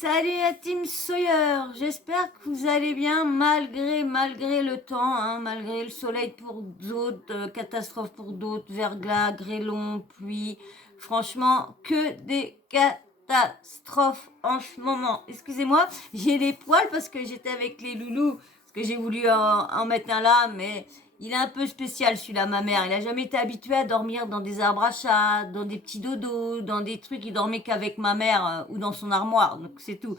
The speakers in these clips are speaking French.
Salut la team Sawyer, j'espère que vous allez bien malgré le temps, hein, malgré le soleil pour d'autres, catastrophe pour d'autres, verglas, grêlons, pluie. Franchement, que des catastrophes en ce moment. Excusez-moi, j'ai des poils parce que j'étais avec les loulous, parce que j'ai voulu en mettre un là, mais il est un peu spécial celui-là, ma mère. Il a jamais été habitué à dormir dans des arbres à chat, dans des petits dodos, dans des trucs. Il dormait qu'avec ma mère ou dans son armoire. Donc c'est tout.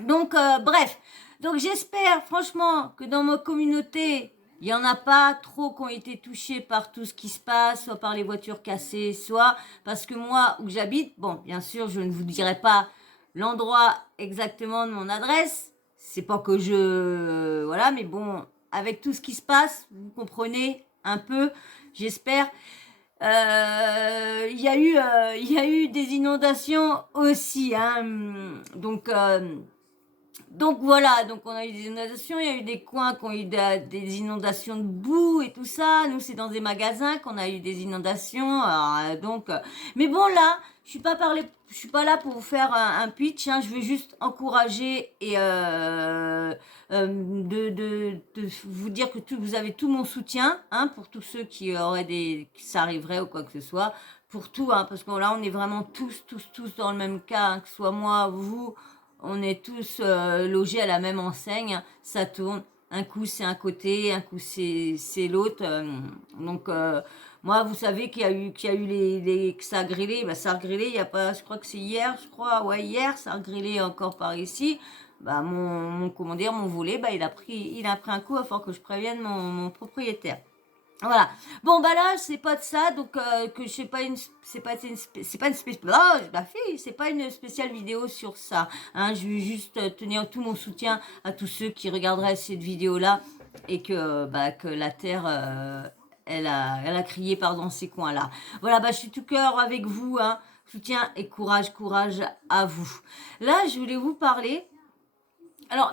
Donc bref. Donc j'espère franchement que dans ma communauté, il y en a pas trop qui ont été touchés par tout ce qui se passe, soit par les voitures cassées, soit parce que moi où j'habite, bon, bien sûr, je ne vous dirai pas l'endroit exactement de mon adresse. C'est pas que voilà, mais bon, avec tout ce qui se passe, vous comprenez un peu, j'espère. Il y a eu des inondations aussi, hein. Donc voilà, donc on a eu des inondations, il y a eu des coins qui ont eu des inondations de boue et tout ça. Nous, c'est dans des magasins qu'on a eu des inondations. Mais bon là, je suis pas là pour vous faire un pitch. Hein, je veux juste encourager et de vous dire que vous avez tout mon soutien, hein, pour tous ceux qui auraient que ça arriverait ou quoi que ce soit, pour tout, hein, parce que là, on est vraiment tous dans le même cas, hein, que ce soit moi, vous. On est tous logés à la même enseigne, ça tourne. Un coup c'est un côté, un coup c'est l'autre. Moi, vous savez qu'il y a eu que ça a grillé. Bah, ça a grillé. Il y a pas, je crois que c'est hier, je crois. Ouais, hier, ça a grillé encore par ici. Bah comment dire, mon volet, bah il a pris un coup. Il va falloir que je prévienne mon propriétaire. Voilà. Bon bah là c'est pas de ça, donc que c'est pas une spéciale. Oh, ma fille, c'est pas une spéciale vidéo sur ça. Hein, je veux juste tenir tout mon soutien à tous ceux qui regarderaient cette vidéo là et que la terre elle a crié dans ces coins là. Voilà, bah je suis tout cœur avec vous, hein. Soutien et courage à vous. Là je voulais vous parler. Alors,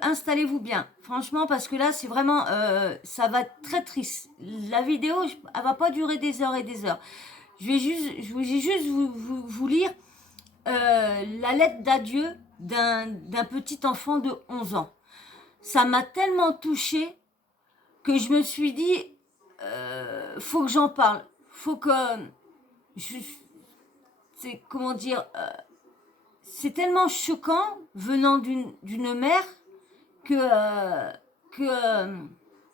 installez-vous bien, franchement, parce que là, c'est vraiment, ça va être très triste. La vidéo, elle va pas durer des heures et des heures. Je vais juste vous lire la lettre d'adieu d'un petit enfant de 11 ans. Ça m'a tellement touchée que je me suis dit, faut que j'en parle. Faut que, je, c'est comment dire, c'est tellement choquant venant d'une mère que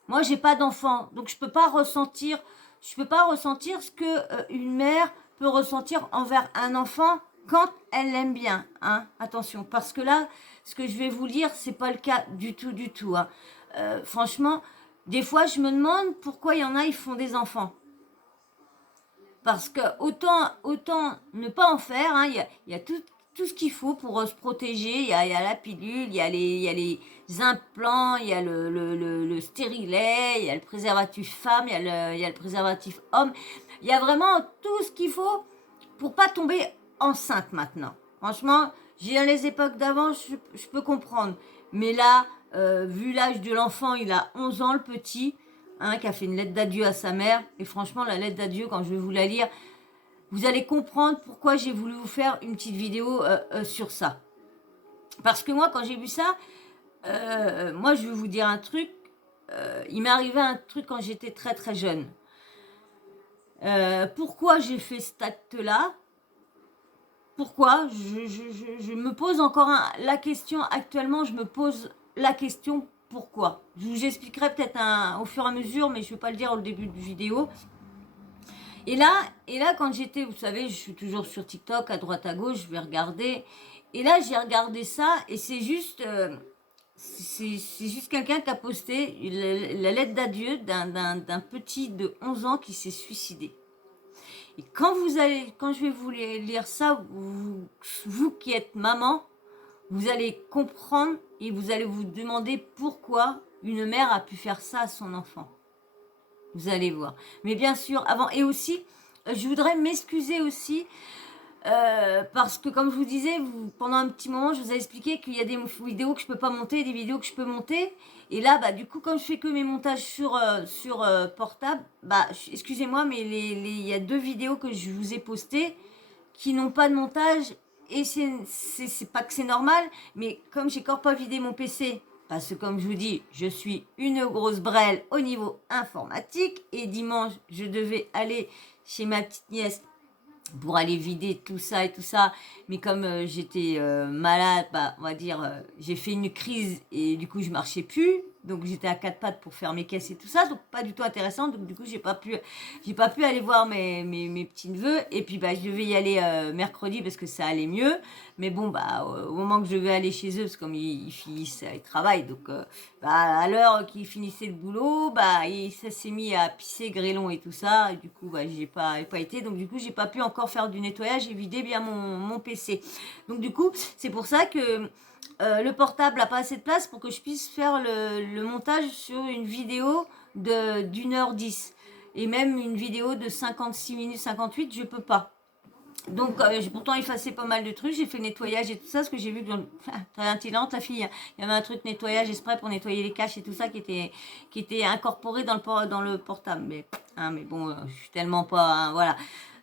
moi j'ai pas d'enfant, donc je peux pas ressentir ce que une mère peut ressentir envers un enfant quand elle l'aime bien, hein. Attention, parce que là, ce que je vais vous lire, c'est pas le cas du tout, hein. Franchement, des fois, je me demande pourquoi il y en a, ils font des enfants. Parce que autant ne pas en faire, hein. Il y a tout ce qu'il faut pour se protéger. Il y a la pilule, il y a les implants, il y a le stérilet, il y a le préservatif femme, il y a le préservatif homme. Il y a vraiment tout ce qu'il faut pour pas tomber enceinte maintenant. Franchement, j'ai dans les époques d'avant, je peux comprendre. Mais là, vu l'âge de l'enfant, il a 11 ans le petit, hein, qui a fait une lettre d'adieu à sa mère. Et franchement, la lettre d'adieu, quand je vais vous la lire, vous allez comprendre pourquoi j'ai voulu vous faire une petite vidéo sur ça. Parce que moi, quand j'ai vu ça, moi, je vais vous dire un truc. Il m'est arrivé un truc quand j'étais très jeune. Pourquoi j'ai fait cet acte-là? Pourquoi je me pose encore la question actuellement, je me pose la question pourquoi. Je vous expliquerai peut-être au fur et à mesure, mais je ne vais pas le dire au début de vidéo. Et là, quand j'étais, vous savez, je suis toujours sur TikTok, à droite à gauche, je vais regarder. Et là, j'ai regardé ça, et c'est juste quelqu'un qui a posté la lettre d'adieu d'un petit de 11 ans qui s'est suicidé. Et quand je vais vous lire ça, vous qui êtes maman, vous allez comprendre et vous allez vous demander pourquoi une mère a pu faire ça à son enfant. Vous allez voir. Mais bien sûr, avant, et aussi, je voudrais m'excuser aussi, parce que comme je vous disais, pendant un petit moment, je vous ai expliqué qu'il y a des vidéos que je peux pas monter, des vidéos que je peux monter. Et là, bah, du coup, comme je fais que mes montages sur portable, bah, excusez-moi, mais il y a 2 vidéos que je vous ai postées qui n'ont pas de montage et c'est pas que c'est normal, mais comme j'ai encore pas vidé mon PC, parce que comme je vous dis, je suis une grosse brêle au niveau informatique, et dimanche, je devais aller chez ma petite nièce pour aller vider tout ça et tout ça. Mais comme j'étais malade, bah, on va dire, j'ai fait une crise et du coup, je marchais plus. Donc, j'étais à quatre pattes pour faire mes caisses et tout ça. Donc, pas du tout intéressant. Donc, du coup, j'ai pas pu aller voir mes petits-neveux. Et puis, bah, je devais y aller mercredi parce que ça allait mieux. Mais bon, bah, au moment que je devais aller chez eux, parce que comme ils finissent, ils travaillent. Donc, bah, à l'heure qu'ils finissaient le boulot, bah, ça s'est mis à pisser grêlon et tout ça. Et du coup, bah, j'ai pas été. Donc, du coup, j'ai pas pu encore faire du nettoyage et vider bien mon PC. Donc, du coup, c'est pour ça que le portable n'a pas assez de place pour que je puisse faire le montage sur une vidéo d'1h10. Et même une vidéo de 56 minutes 58, je peux pas. Donc, j'ai pourtant effacé pas mal de trucs. J'ai fait le nettoyage et tout ça, parce que j'ai vu que très intelligente la fille. Il y avait un truc nettoyage exprès pour nettoyer les caches et tout ça qui était incorporé dans le portable. Mais bon, je suis tellement pas, hein, voilà.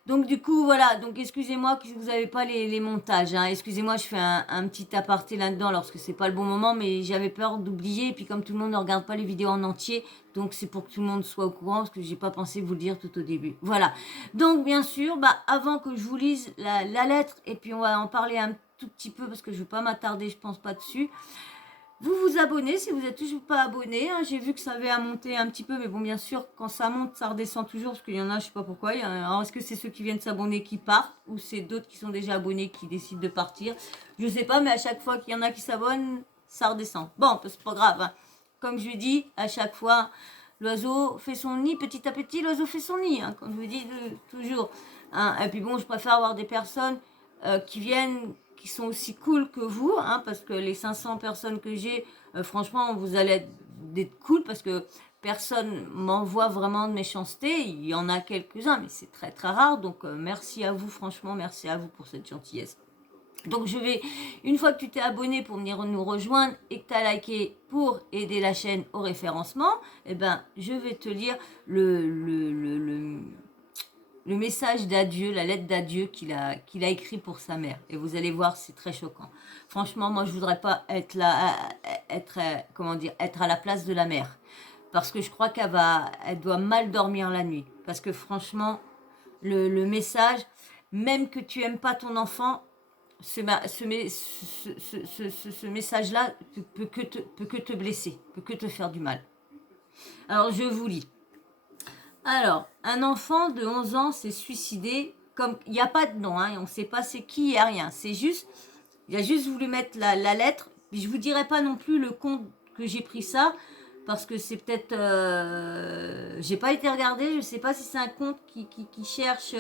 Donc du coup, voilà, donc excusez-moi que vous n'avez pas les montages, hein. Excusez-moi, je fais un petit aparté là-dedans lorsque c'est pas le bon moment, mais j'avais peur d'oublier, et puis comme tout le monde ne regarde pas les vidéos en entier, donc c'est pour que tout le monde soit au courant, parce que j'ai pas pensé vous le dire tout au début. Voilà, donc bien sûr, bah, avant que je vous lise la lettre, et puis on va en parler un tout petit peu, parce que je ne vais pas m'attarder, je pense pas dessus. Vous vous abonnez si vous n'êtes toujours pas abonné, hein. J'ai vu que ça avait à monter un petit peu, mais bon, bien sûr, quand ça monte, ça redescend toujours, parce qu'il y en a, je sais pas pourquoi. Alors, est-ce que c'est ceux qui viennent s'abonner qui partent, ou c'est d'autres qui sont déjà abonnés qui décident de partir? Je sais pas, mais à chaque fois qu'il y en a qui s'abonnent, ça redescend. Bon, c'est pas grave, hein. Comme je dis, à chaque fois, l'oiseau fait son nid, petit à petit, l'oiseau fait son nid, hein, comme je vous dis toujours, hein. Et puis bon, je préfère avoir des personnes qui viennent, qui sont aussi cool que vous, hein, parce que les 500 personnes que j'ai, franchement, vous allez être cool, parce que personne m'envoie vraiment de méchanceté. Il y en a quelques-uns, mais c'est très très rare. Donc merci à vous, franchement, merci à vous pour cette gentillesse. Donc une fois que tu t'es abonné pour venir nous rejoindre et que tu as liké pour aider la chaîne au référencement, eh ben, je vais te lire le message d'adieu, la lettre d'adieu qu'il a écrit pour sa mère. Et vous allez voir, c'est très choquant. Franchement, moi, je voudrais pas être là, comment dire, être à la place de la mère. Parce que je crois elle doit mal dormir la nuit. Parce que franchement, le message, même que tu aimes pas ton enfant, ce message-là peut que te blesser, peut que te faire du mal. Alors, je vous lis. Alors, un enfant de 11 ans s'est suicidé, comme il n'y a pas de nom, hein, on ne sait pas c'est qui, il n'y a rien. C'est juste, il a juste voulu mettre la lettre. Je ne vous dirai pas non plus le compte que j'ai pris ça, parce que c'est peut-être... j'ai pas été regarder, je ne sais pas si c'est un compte qui cherche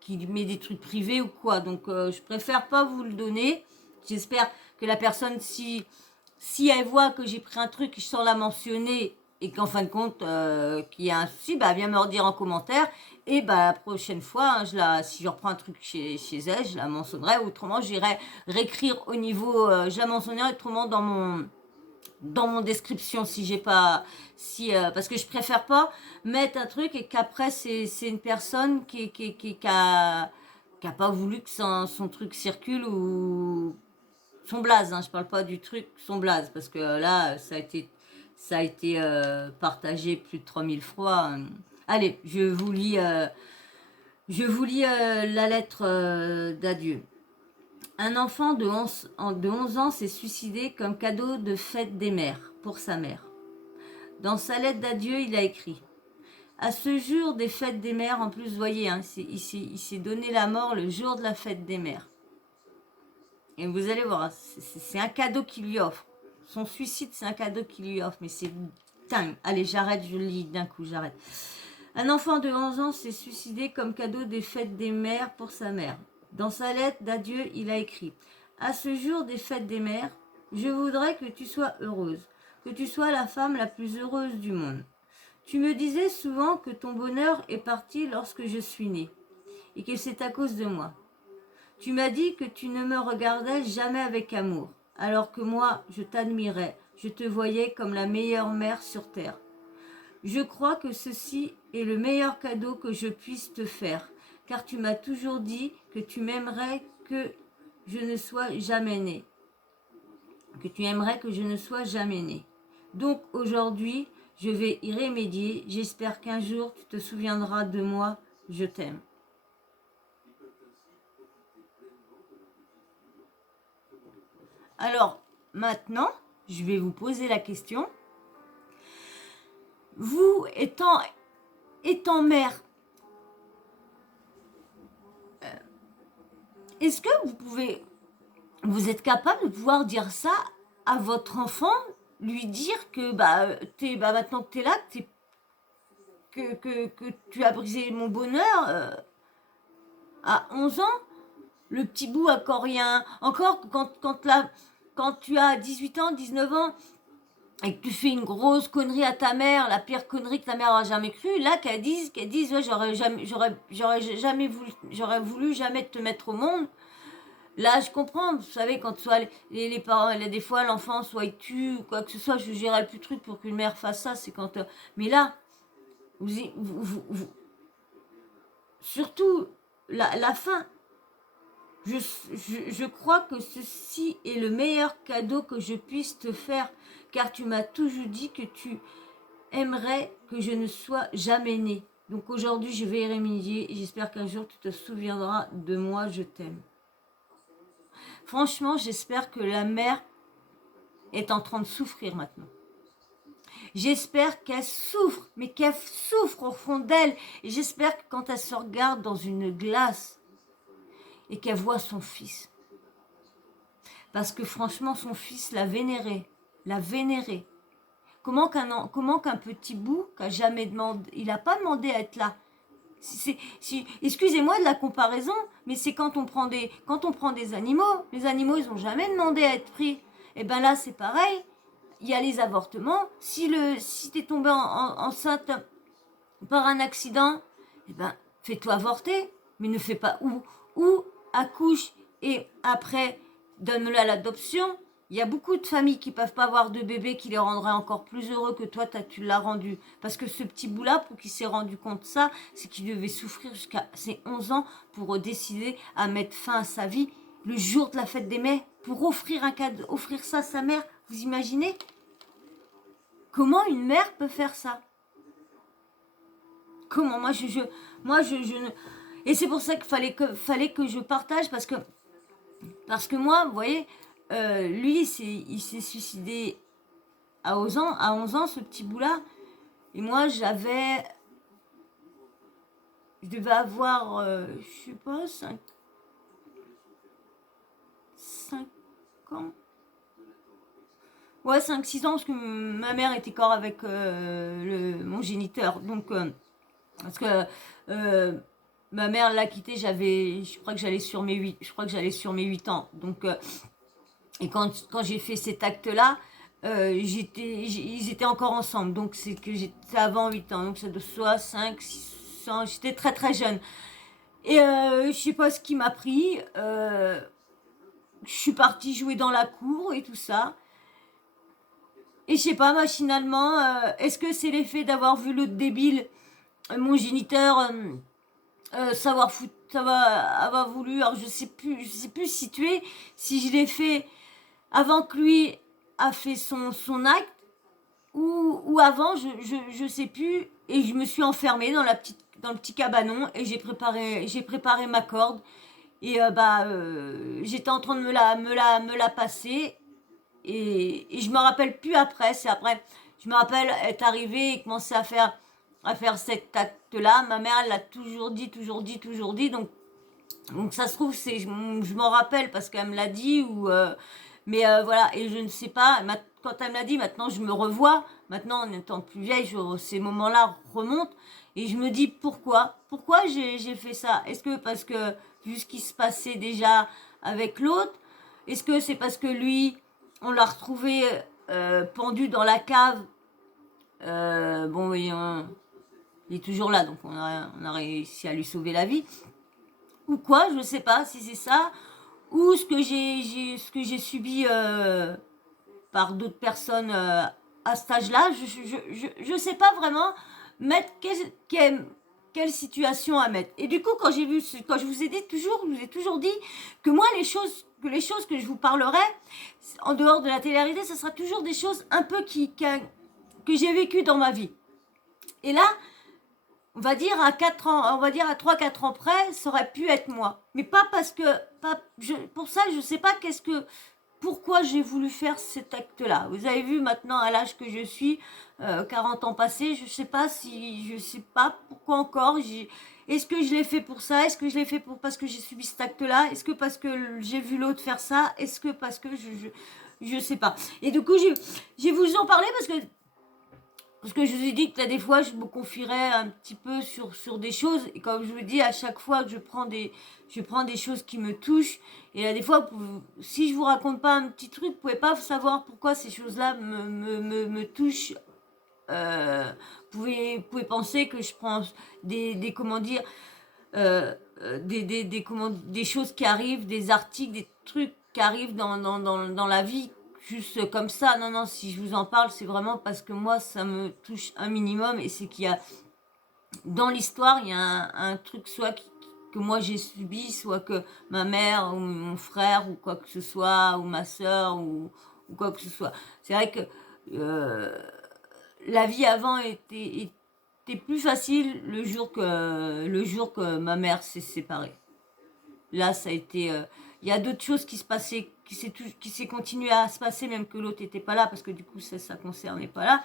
qui met des trucs privés ou quoi. Donc, je préfère pas vous le donner. J'espère que la personne, si elle voit que j'ai pris un truc sans la mentionner et qu'en fin de compte, qu'il y a un souci, bah, elle vient me le dire en commentaire. Et bah, la prochaine fois, hein, si je reprends un truc chez elle, je la mentionnerai. Autrement, j'irai réécrire au niveau, je la mentionnerai autrement dans mon description si j'ai pas parce que je préfère pas mettre un truc et qu'après c'est une personne qui a pas voulu que son truc circule, ou son blaze, hein, je parle pas du truc, son blaze, parce que là ça a été partagé plus de 3000 fois. Allez, je vous lis la lettre d'adieu. Un enfant de 11 ans s'est suicidé comme cadeau de fête des mères pour sa mère. Dans sa lettre d'adieu, il a écrit: à ce jour des fêtes des mères, en plus, vous voyez, hein, il s'est donné la mort le jour de la fête des mères. Et vous allez voir, c'est un cadeau qu'il lui offre. Son suicide, c'est un cadeau qu'il lui offre, mais c'est dingue. Allez, j'arrête, je lis d'un coup, j'arrête. Un enfant de 11 ans s'est suicidé comme cadeau des fêtes des mères pour sa mère. Dans sa lettre d'adieu, il a écrit: à ce jour des fêtes des mères, je voudrais que tu sois heureuse, que tu sois la femme la plus heureuse du monde. Tu me disais souvent que ton bonheur est parti lorsque je suis née, et que c'est à cause de moi. Tu m'as dit que tu ne me regardais jamais avec amour, alors que moi, je t'admirais, je te voyais comme la meilleure mère sur terre. Je crois que ceci est le meilleur cadeau que je puisse te faire. car tu m'as toujours dit que tu m'aimerais que je ne sois jamais né. Que tu aimerais que je ne sois jamais né. Donc aujourd'hui, je vais y remédier. J'espère qu'un jour, tu te souviendras de moi. Je t'aime. Alors, maintenant, je vais vous poser la question. Vous, étant mère, est-ce que vous êtes capable de pouvoir dire ça à votre enfant, lui dire que maintenant que tu es là, que tu as brisé mon bonheur à 11 ans, le petit bout à rien. Encore quand tu as 18 ans, 19 ans, et que tu fais une grosse connerie à ta mère, la pire connerie que ta mère a jamais cru, là qu'elle dise ouais, j'aurais voulu jamais te mettre au monde. Là, je comprends, vous savez, quand soit les parents, des fois l'enfant soit il tue ou quoi que ce soit, je gérerai plus de trucs pour qu'une mère fasse ça, c'est quand. Mais là, surtout la fin. Je crois que ceci est le meilleur cadeau que je puisse te faire, car tu m'as toujours dit que tu aimerais que je ne sois jamais née. Donc aujourd'hui, je vais y remédier et j'espère qu'un jour tu te souviendras de moi, je t'aime. Franchement, j'espère que la mère est en train de souffrir maintenant. J'espère qu'elle souffre, mais qu'elle souffre au fond d'elle. Et j'espère que quand elle se regarde dans une glace et qu'elle voit son fils, parce que franchement, son fils l'a vénéré. Comment qu'un petit bout qui a jamais demandé, il n'a pas demandé à être là. Excusez-moi de la comparaison, mais c'est quand on prend des animaux, les animaux ils n'ont jamais demandé à être pris. Et bien là c'est pareil, il y a les avortements. Si tu es tombé enceinte par un accident, eh ben fais-toi avorter, mais ne fais pas ou accouche et après donne-le à l'adoption. Il y a beaucoup de familles qui ne peuvent pas avoir de bébé qui les rendraient encore plus heureux que toi, tu l'as rendu. Parce que ce petit bout-là, pour qu'il s'est rendu compte de ça, c'est qu'il devait souffrir jusqu'à ses 11 ans pour décider à mettre fin à sa vie le jour de la fête des mères, pour offrir un cadeau, offrir ça à sa mère. Vous imaginez? Comment une mère peut faire ça? Comment? Moi, je ne... Et c'est pour ça qu'il fallait que je partage, parce que moi, vous voyez... lui, il s'est suicidé à 11 ans, ce petit bout-là. Et moi, je devais avoir, je sais pas, 5 ans. Ouais, 5-6 ans, parce que ma mère était encore avec mon géniteur. Donc, parce que ma mère l'a quitté, je crois que j'allais sur mes 8 ans. Donc, et quand j'ai fait cet acte-là, ils étaient encore ensemble. Donc c'est que j'étais avant 8 ans. Donc ça doit soit 5, 6 ans. J'étais très très jeune. Et je sais pas ce qui m'a pris. Je suis partie jouer dans la cour et tout ça. Et je sais pas, machinalement, est-ce que c'est l'effet d'avoir vu l'autre débile, mon géniteur, avoir voulu, alors je sais plus situer si je l'ai fait avant que lui a fait son acte ou avant, je sais plus, et je me suis enfermée dans le petit cabanon et j'ai préparé ma corde et j'étais en train de me la passer et je me rappelle plus après, c'est après je me rappelle être arrivée et commencer à faire cet acte là. Ma mère elle l'a toujours dit, donc ça se trouve je m'en rappelle parce qu'elle me l'a dit mais voilà, et je ne sais pas, quand elle me l'a dit, maintenant je me revois, maintenant en étant plus vieille, ces moments-là remontent, et je me dis pourquoi j'ai fait ça. Est-ce que parce que, vu ce qui se passait déjà avec l'autre, est-ce que c'est parce que lui, on l'a retrouvé pendu dans la cave, bon, oui, il est toujours là, donc on a réussi à lui sauver la vie, ou quoi, je ne sais pas si c'est ça, ou ce que j'ai subi par d'autres personnes à cet âge-là, je sais pas vraiment mettre quelle situation à mettre. Et du coup, quand je vous ai dit toujours, je vous ai toujours dit que moi, les choses que je vous parlerai, en dehors de la télé-réalité, ce sera toujours des choses un peu que j'ai vécues dans ma vie. Et là, on va dire à 4 ans, on va dire à 3-4 ans près, ça aurait pu être moi. Mais pas parce que, pour ça, je sais pas pourquoi j'ai voulu faire cet acte-là. Vous avez vu maintenant, à l'âge que je suis, 40 ans passés, je sais pas pourquoi encore. Est-ce que je l'ai fait pour ça? Est-ce que je l'ai fait parce que j'ai subi cet acte-là? Est-ce que parce que j'ai vu l'autre faire ça? Est-ce que parce que je sais pas. Et du coup, j'ai voulu en parler parce que je vous ai dit que là, des fois, je me confierais un petit peu sur des choses. Et comme je vous dis, à chaque fois que je prends des choses qui me touchent. Et là, des fois, si je vous raconte pas un petit truc, vous pouvez pas savoir pourquoi ces choses-là me touchent. Vous pouvez penser que je prends comment dire, des choses qui arrivent, des articles, des trucs qui arrivent dans la vie juste comme ça. Non, non, si je vous en parle, c'est vraiment parce que moi, ça me touche un minimum et c'est qu'il y a, dans l'histoire, il y a un truc soit que moi j'ai subi, soit que ma mère ou mon frère ou quoi que ce soit, ou ma soeur ou quoi que ce soit. C'est vrai que euh, la vie avant était plus facile le jour que ma mère s'est séparée. Là, ça a été. Il y a d'autres choses qui se passaient, qui s'est continué à se passer, même que l'autre n'était pas là, parce que du coup, ça concernait pas là.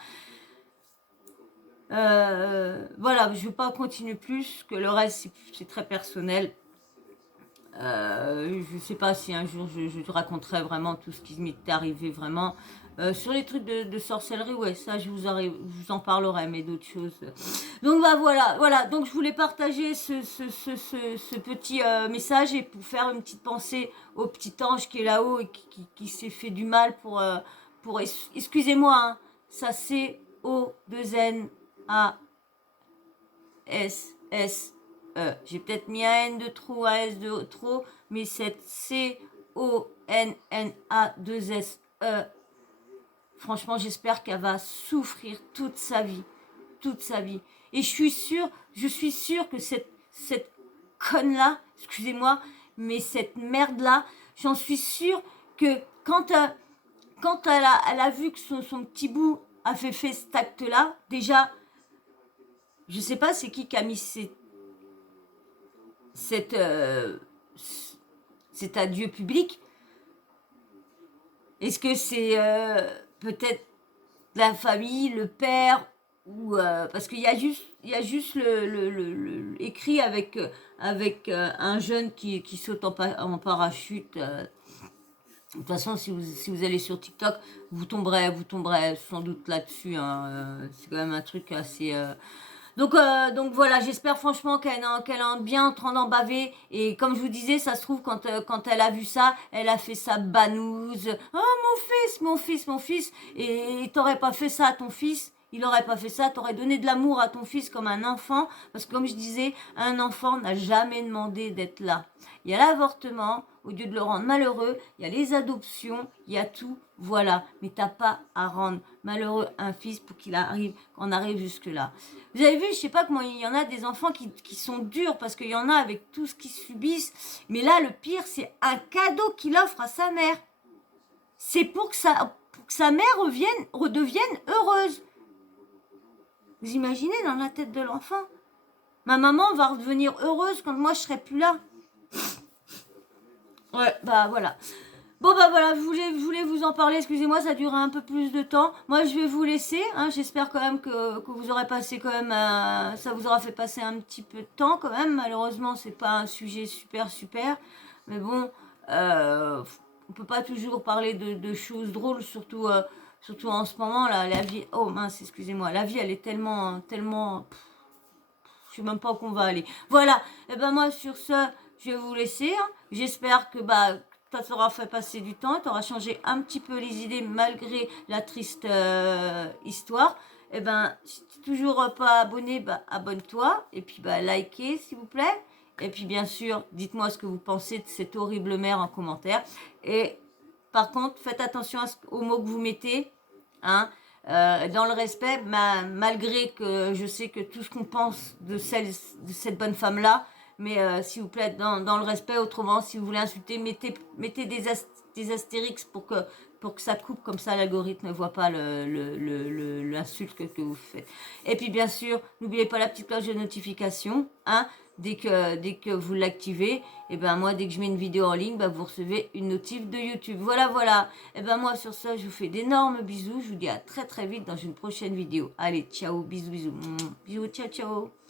Voilà, je ne veux pas continuer plus, que le reste, c'est très personnel. Je ne sais pas si un jour je te raconterai vraiment tout ce qui m'est arrivé vraiment. Sur les trucs de sorcellerie, ouais, ça je vous en parlerai, mais d'autres choses. Donc bah voilà. Donc je voulais partager ce petit message et pour faire une petite pensée au petit ange qui est là-haut et qui s'est fait du mal excusez-moi, hein, ça c'est O2NASS. J'ai peut-être mis un N de trop, un S de trop, mais cette CONNA2SE, franchement, j'espère qu'elle va souffrir toute sa vie. Toute sa vie. Et je suis sûre que cette conne-là, excusez-moi, mais cette merde-là, j'en suis sûre que quand elle a vu que son petit bout a fait cet acte-là, déjà, je sais pas c'est qui a mis cet adieu public. Est-ce que c'est peut-être la famille, le père, ou parce qu'il y a juste écrit avec un jeune qui saute en parachute. De toute façon, si vous allez sur TikTok, vous tomberez sans doute là-dessus. Hein. C'est quand même un truc assez. Donc voilà, j'espère franchement qu'elle a bien en train d'en baver. Et comme je vous disais, ça se trouve, quand elle a vu ça, elle a fait sa banouse. Oh, mon fils. Et t'aurais pas fait ça à ton fils. Il aurait pas fait ça. T'aurais donné de l'amour à ton fils comme un enfant. Parce que comme je disais, un enfant n'a jamais demandé d'être là. Il y a l'avortement, au lieu de le rendre malheureux. Il y a les adoptions, il y a tout. Voilà. Mais t'as pas à rendre malheureux un fils pour qu'on arrive jusque-là. Vous avez vu, je sais pas comment il y en a des enfants qui sont durs parce qu'il y en a avec tout ce qu'ils subissent. Mais là, le pire, c'est un cadeau qu'il offre à sa mère. C'est pour que sa mère redevienne heureuse. Vous imaginez dans la tête de l'enfant? Ma maman va redevenir heureuse quand moi je serai plus là. Ouais, bah voilà. Bon bah voilà, je voulais vous en parler, excusez-moi, ça dure un peu plus de temps. Moi je vais vous laisser, hein. J'espère quand même que vous aurez passé quand même, ça vous aura fait passer un petit peu de temps quand même. Malheureusement c'est pas un sujet super, mais bon, on peut pas toujours parler de choses drôles, surtout en ce moment là, la vie, oh mince, excusez-moi, la vie elle est tellement, je sais même pas où on va aller. Voilà, et ben moi sur ce, je vais vous laisser, hein. J'espère que ça t'aura fait passer du temps, t'aura changé un petit peu les idées malgré la triste histoire. Et ben, si t'es toujours pas abonné, abonne-toi. Et puis likez s'il vous plaît. Et puis bien sûr, dites-moi ce que vous pensez de cette horrible mère en commentaire. Et par contre, faites attention aux mots que vous mettez. Hein. dans le respect, malgré que je sais que tout ce qu'on pense de cette bonne femme-là, mais s'il vous plaît, dans le respect, autrement, si vous voulez insulter, mettez des astérix pour que ça coupe, comme ça l'algorithme ne voit pas l'insulte que vous faites. Et puis bien sûr, n'oubliez pas la petite cloche de notification, hein, dès que vous l'activez, et ben moi, dès que je mets une vidéo en ligne, ben, vous recevez une notif de YouTube. Voilà, voilà. Et ben moi, sur ça, je vous fais d'énormes bisous. Je vous dis à très très vite dans une prochaine vidéo. Allez, ciao, bisous, bisous. Bisous, ciao, ciao.